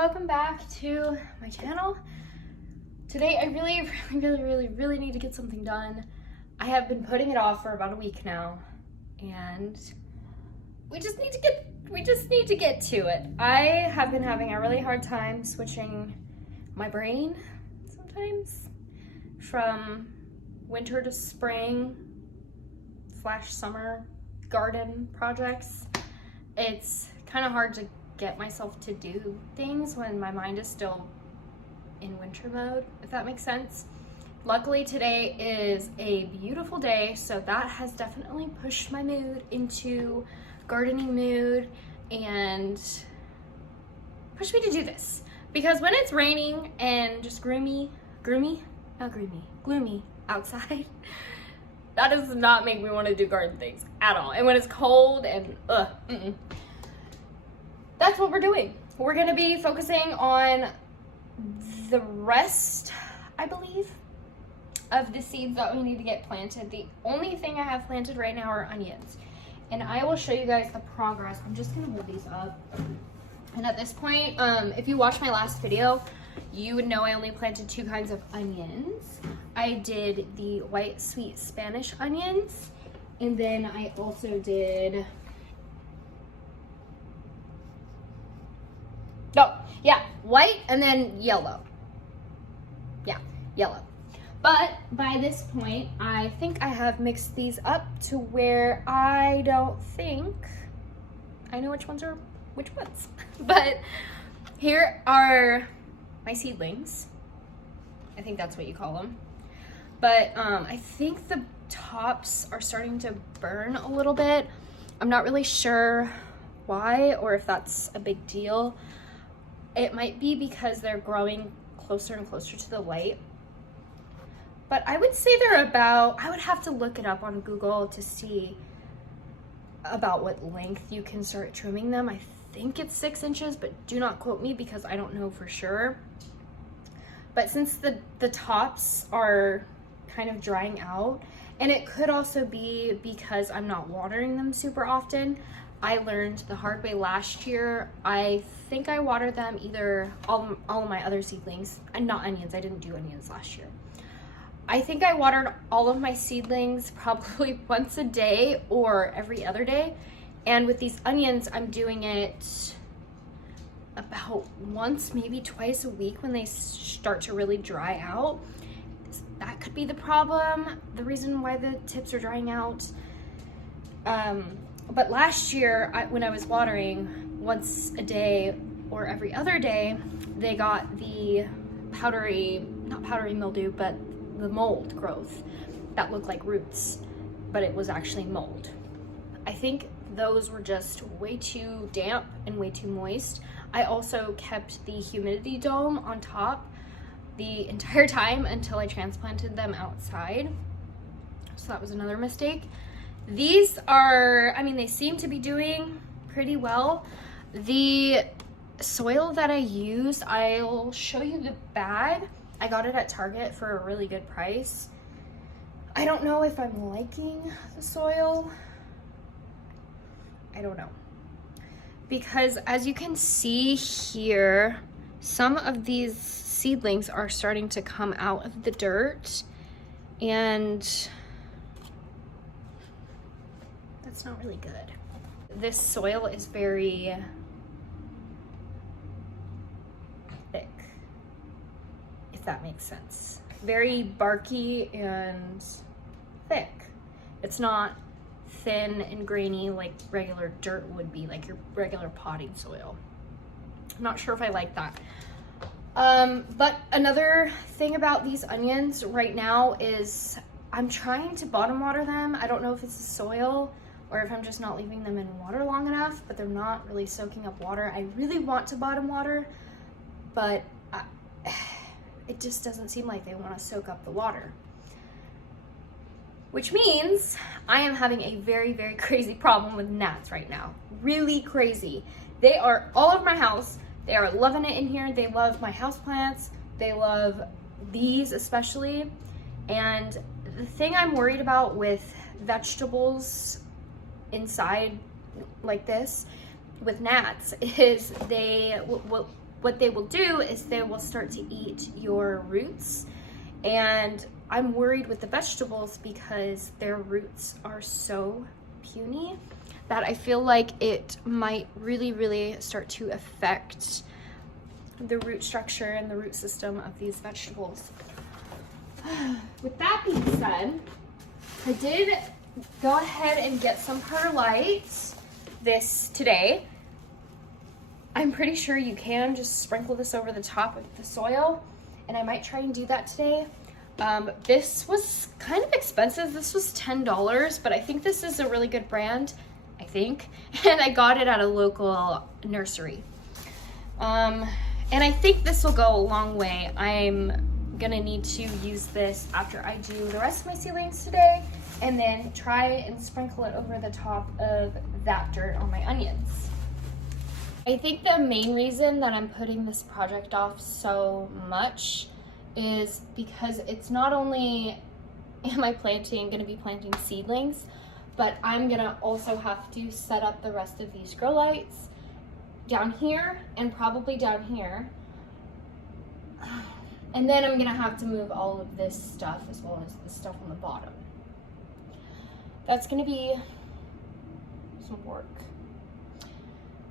welcome back to my channel. Today I really need to get something done. I have been putting it off for about a week now, and we just need to get to it. I have been having a really hard time switching my brain sometimes from winter to spring / summer garden projects. It's kind of hard to get myself to do things when my mind is still in winter mode, if that makes sense. Luckily today is a beautiful day, so that has definitely pushed my mood into gardening mood and pushed me to do this. Because when it's raining and just gloomy outside, that does not make me want to do garden things at all. And when it's cold and that's what we're doing. We're gonna be focusing on the rest, I believe, of the seeds that we need to get planted. The only thing I have planted right now are onions, and I will show you guys the progress. I'm just gonna hold these up. And at this point, if you watched my last video, you would know I only planted 2 kinds of onions. I did the white sweet Spanish onions, and then I also did white and then yellow. Yeah, yellow. But by this point, I think I have mixed these up to where I don't think I know which ones are which ones. But here are my seedlings. I think that's what you call them. But I think the tops are starting to burn a little bit. I'm not really sure why or if that's a big deal. It might be because they're growing closer and closer to the light. But I would say they're about, I would have to look it up on Google to see about what length you can start trimming them. I think it's 6 inches, but do not quote me because I don't know for sure. But since the tops are kind of drying out, and it could also be because I'm not watering them super often. I learned the hard way last year. I think I watered them either all of my other seedlings, and not onions. I didn't do onions last year. I think I watered all of my seedlings probably once a day or every other day. And with these onions, I'm doing it about once, maybe twice a week when they start to really dry out. That could be the problem, the reason why the tips are drying out. But last year, when I was watering once a day or every other day, they got the not powdery mildew, but the mold growth that looked like roots, but it was actually mold. I think those were just way too damp and way too moist. I also kept the humidity dome on top the entire time until I transplanted them outside. So that was another mistake. These are, I mean, they seem to be doing pretty well. The soil that I used, I'll show you the bag. I got it at Target for a really good price. I don't know if I'm liking the soil. I don't know. Because as you can see here, some of these seedlings are starting to come out of the dirt, and that's not really good. This soil is very thick, if that makes sense. Very barky and thick. It's not thin and grainy like regular dirt would be, like your regular potting soil. I'm not sure if I like that. But another thing about these onions right now is I'm trying to bottom water them. I don't know if it's the soil or if I'm just not leaving them in water long enough, but they're not really soaking up water. I really want to bottom water, but it just doesn't seem like they want to soak up the water. Which means I am having a very, very crazy problem with gnats right now. Really crazy. They are all over my house. They are loving it in here. They love my houseplants. They love these especially. And the thing I'm worried about with vegetables inside like this with gnats is they will what they will do is they will start to eat your roots. And I'm worried with the vegetables because their roots are so puny that I feel like it might really, really start to affect the root structure and the root system of these vegetables. With that being said, I did go ahead and get some perlite this today. I'm pretty sure you can just sprinkle this over the top of the soil, and I might try and do that today. This was kind of expensive. This was $10, but I think this is a really good brand, I think, and I got it at a local nursery. And I think this will go a long way. I'm gonna need to use this after I do the rest of my ceilings today, and then try and sprinkle it over the top of that dirt on my onions. I think the main reason that I'm putting this project off so much is because it's not only am I gonna be planting seedlings, but I'm gonna also have to set up the rest of these grow lights down here and probably down here. And then I'm gonna have to move all of this stuff as well as the stuff on the bottom. That's gonna be some work,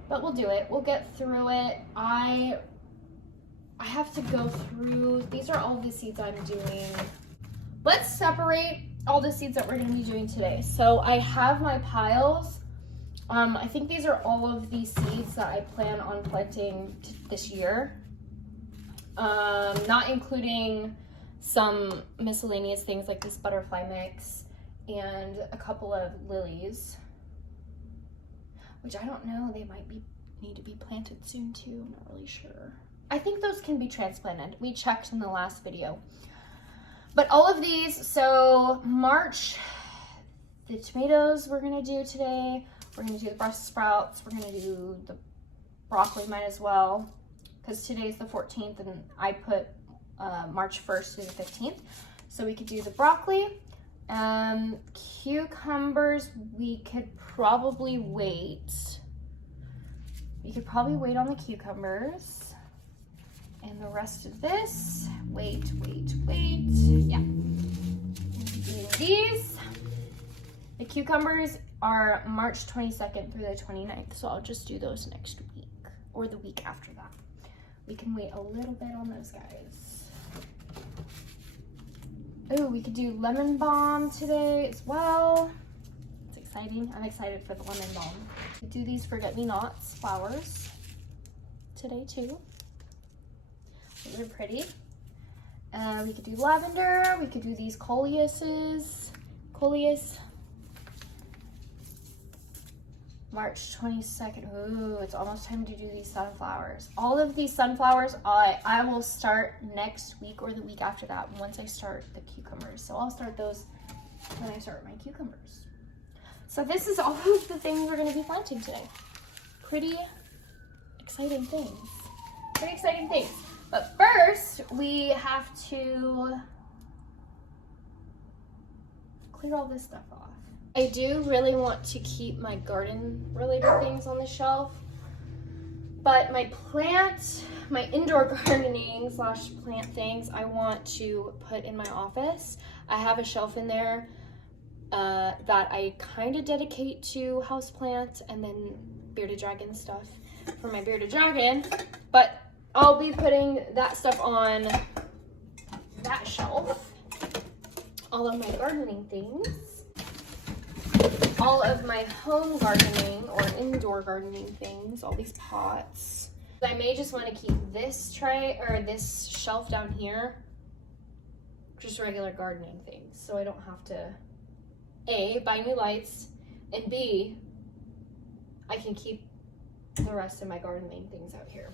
but we'll do it. We'll get through it. I have to go through, these are all the seeds I'm doing. Let's separate all the seeds that we're gonna be doing today. So I have my piles. I think these are all of the seeds that I plan on planting this year. Not including some miscellaneous things like this butterfly mix and a couple of lilies, which I don't know, they might need to be planted soon too, I'm not really sure. I think those can be transplanted. We checked in the last video. But all of these, so March, the tomatoes we're gonna do today, we're gonna do the Brussels sprouts, we're gonna do the broccoli, might as well, because today's the 14th and I put March 1st to the 15th. So we could do the broccoli. Cucumbers, we could probably wait. We could probably wait on the cucumbers. And the rest of this, wait. Yeah. Doing these. The cucumbers are March 22nd through the 29th, so I'll just do those next week or the week after that. We can wait a little bit on those guys. Oh, we could do lemon balm today as well. It's exciting. I'm excited for the lemon balm. We do these forget-me-nots flowers today too. They're pretty. We could do lavender. We could do these Coleus. March 22nd. Ooh, it's almost time to do these sunflowers. All of these sunflowers, I will start next week or the week after that once I start the cucumbers. So I'll start those when I start my cucumbers. So this is all of the things we're going to be planting today. Pretty exciting things. But first, we have to clear all this stuff off. I do really want to keep my garden related things on the shelf, but my indoor gardening / plant things I want to put in my office. I have a shelf in there that I kind of dedicate to houseplants and then bearded dragon stuff for my bearded dragon, but I'll be putting that stuff on that shelf. All of my gardening things. All of my home gardening or indoor gardening things, all these pots. I may just want to keep this tray or this shelf down here, just regular gardening things, so I don't have to A, buy new lights, and B, I can keep the rest of my gardening things out here.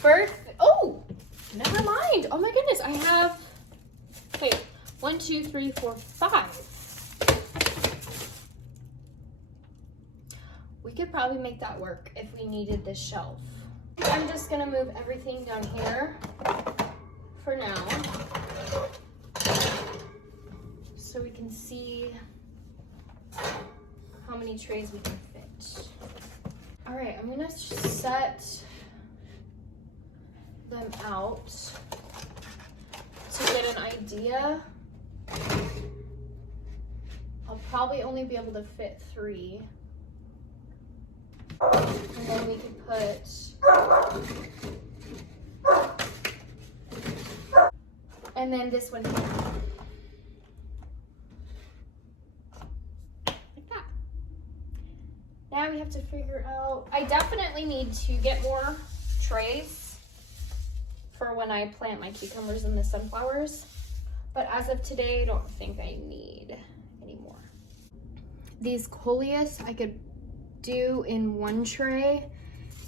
First, oh, never mind. Oh my goodness, I have, wait, 1, 2, 3, 4, 5. We could probably make that work if we needed this shelf. I'm just gonna move everything down here for now, so we can see how many trays we can fit. All right, I'm gonna set them out to get an idea. I'll probably only be able to fit 3. And then we can put and then this one here. Like that. Now we have to figure out, I definitely need to get more trays for when I plant my cucumbers and the sunflowers. But as of today, I don't think I need any more. These Coleus I could do in 1 tray,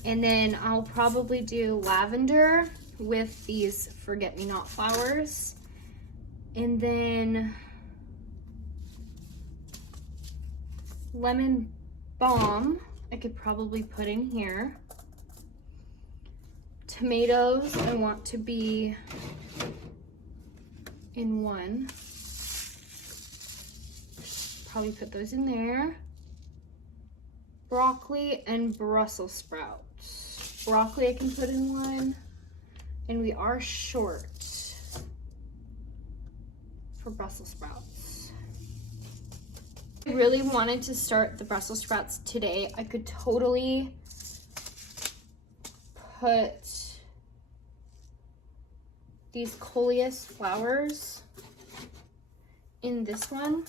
and then I'll probably do lavender with these forget-me-not flowers, and then lemon balm I could probably put in here. Tomatoes I want to be in 1. Probably put those in there. Broccoli and Brussels sprouts. Broccoli I can put in 1, and we are short for Brussels sprouts. I really wanted to start the Brussels sprouts today. I could totally put these Coleus flowers in this one,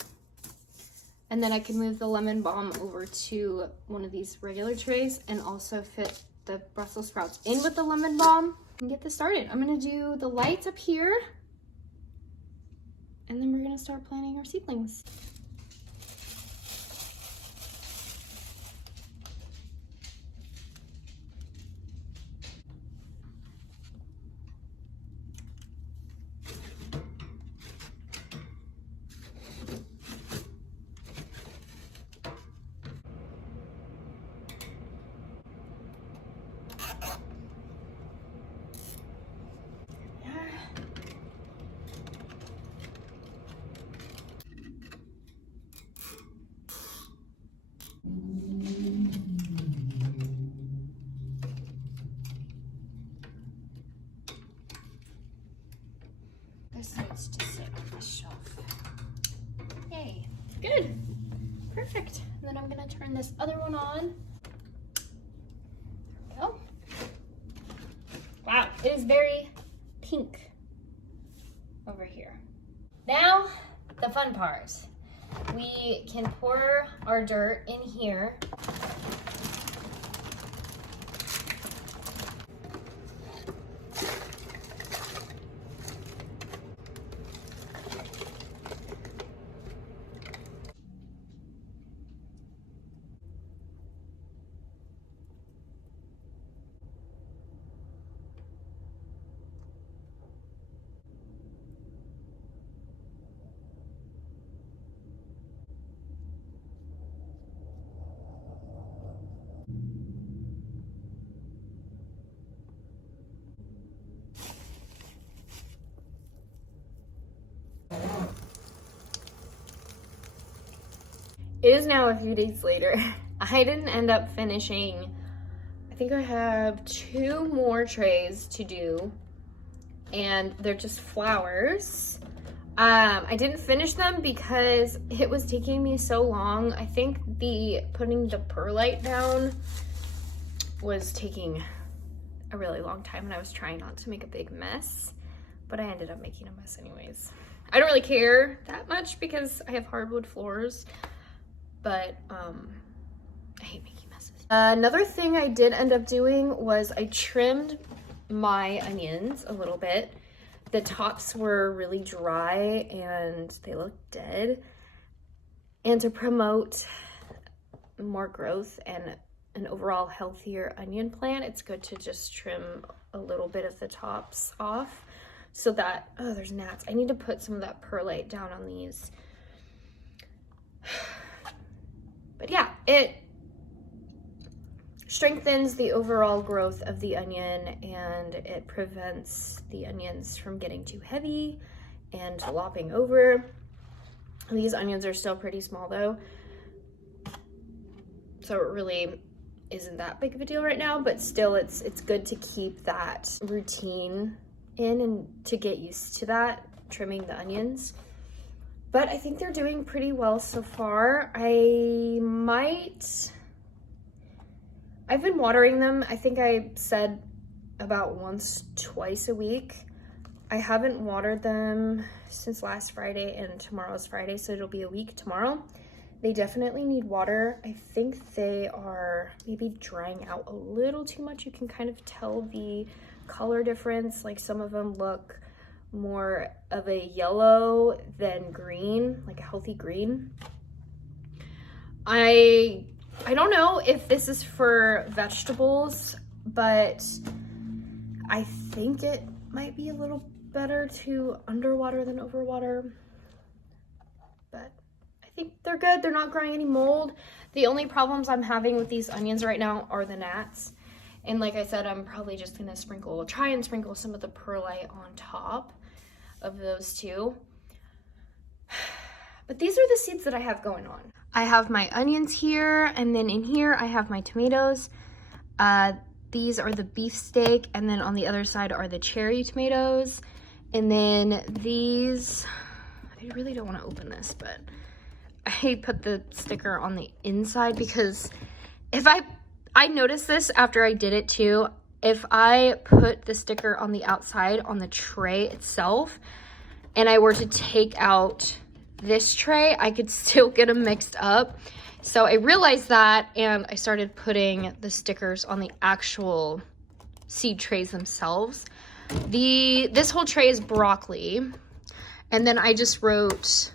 and then I can move the lemon balm over to one of these regular trays and also fit the Brussels sprouts in with the lemon balm and get this started. I'm gonna do the lights up here, and then we're gonna start planting our seedlings. This needs to sit on the shelf. Yay. Good. Perfect. And then I'm gonna turn this other one on. There we go. Wow, it is very pink over here. Now, the fun part. We can pour our dirt in here. It is now a few days later. I didn't end up finishing. I think I have 2 more trays to do, and they're just flowers. I didn't finish them because it was taking me so long. I think putting the perlite down was taking a really long time, and I was trying not to make a big mess, but I ended up making a mess anyways. I don't really care that much because I have hardwood floors, but I hate making messes. Another thing I did end up doing was I trimmed my onions a little bit. The tops were really dry and they looked dead. And to promote more growth and an overall healthier onion plant, it's good to just trim a little bit of the tops off so that, oh, there's gnats. I need to put some of that perlite down on these. But yeah, it strengthens the overall growth of the onion, and it prevents the onions from getting too heavy and lopping over. These onions are still pretty small though, so it really isn't that big of a deal right now, but still it's good to keep that routine in and to get used to that, trimming the onions. But I think they're doing pretty well so far. I've been watering them, I think I said about once, twice a week. I haven't watered them since last Friday, and tomorrow's Friday, so it'll be a week tomorrow. They definitely need water. I think they are maybe drying out a little too much. You can kind of tell the color difference. Like some of them look more of a yellow than green, like a healthy green. I don't know if this is for vegetables, but I think it might be a little better to underwater than overwater. But I think they're good. They're not growing any mold. The only problems I'm having with these onions right now are the gnats. And like I said, I'm probably just gonna try and sprinkle some of the perlite on top of those two. But these are the seeds that I have going on. I have my onions here, and then in here I have my tomatoes. These are the beefsteak, and then on the other side are the cherry tomatoes. And then these, I really don't want to open this, but I put the sticker on the inside because if I noticed this after I did it too, if I put the sticker on the outside on the tray itself and I were to take out this tray, I could still get them mixed up. So I realized that, and I started putting the stickers on the actual seed trays themselves. This whole tray is broccoli, and then I just wrote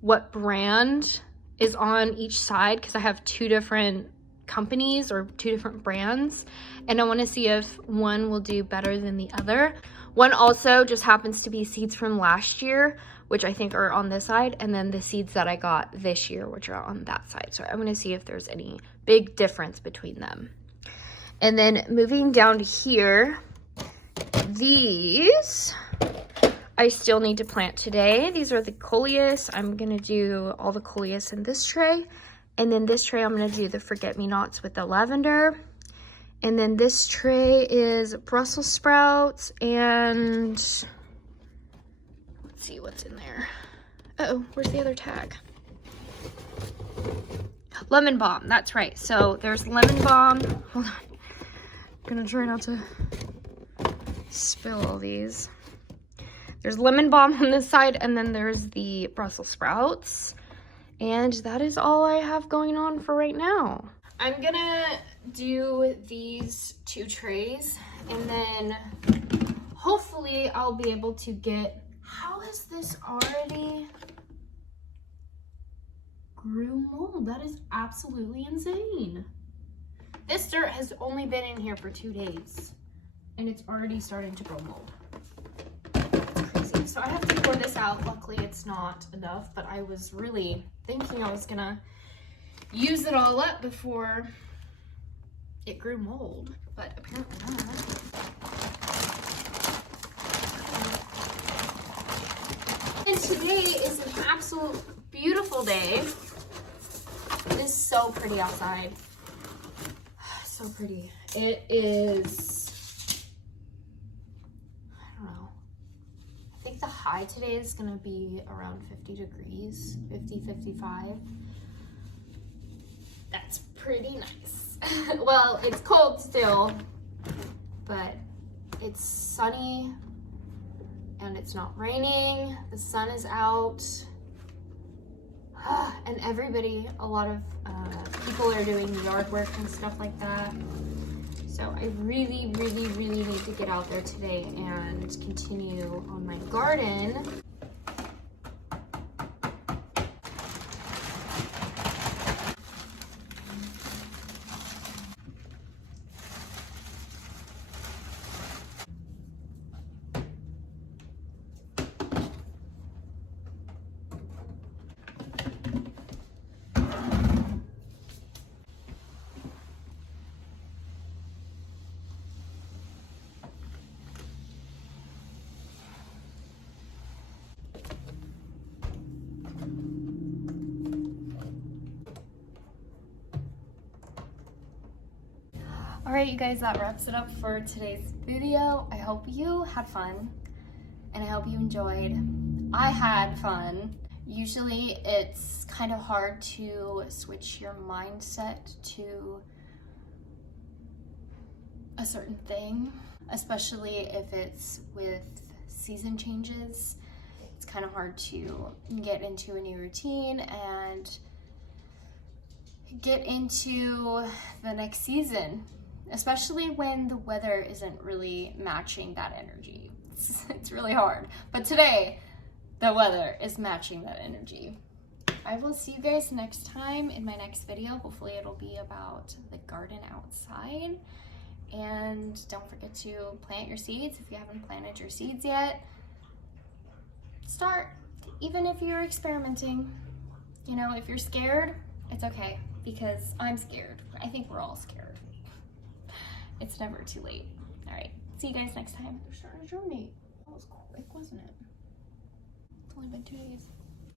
what brand is on each side because I have two different companies or two different brands, and I want to see if one will do better than the other. One also just happens to be seeds from last year, which I think are on this side, and then the seeds that I got this year, which are on that side. So I'm going to see if there's any big difference between them. And then moving down to here, these I still need to plant today. These are the Coleus. I'm going to do all the Coleus in this tray. And then this tray, I'm going to do the forget-me-nots with the lavender. And then this tray is Brussels sprouts, and let's see what's in there. Uh-oh, where's the other tag? Lemon balm, that's right. So there's lemon balm. Hold on. I'm gonna try not to spill all these. There's lemon balm on this side, and then there's the Brussels sprouts. And that is all I have going on for right now. I'm gonna do these two trays, and then hopefully I'll be able to get, how is this already grew mold? That is absolutely insane. This dirt has only been in here for 2 days, and it's already starting to grow mold. It's crazy. So I have to pour this out. Luckily it's not enough, but I was really thinking I was gonna use it all up before it grew mold, but apparently not. And today is an absolute beautiful day. It is so pretty outside. So pretty. It is, I don't know. I think the high today is gonna be around 50 degrees, 50, 55. That's pretty nice. Well, it's cold still, but it's sunny and it's not raining. The sun is out. And everybody, a lot of people are doing yard work and stuff like that. So I really, really, really need to get out there today and continue on my garden. All right, you guys, that wraps it up for today's video. I hope you had fun and I hope you enjoyed. I had fun. Usually it's kind of hard to switch your mindset to a certain thing, especially if it's with season changes. It's kind of hard to get into a new routine and get into the next season, especially when the weather isn't really matching that energy. It's really hard. But today, the weather is matching that energy. I will see you guys next time in my next video. Hopefully it'll be about the garden outside. And don't forget to plant your seeds if you haven't planted your seeds yet. Start, even if you're experimenting. You know, if you're scared, it's okay, because I'm scared. I think we're all scared. It's never too late. All right, see you guys next time. They're starting to germinate. That was quick, wasn't it? It's only been 2 days.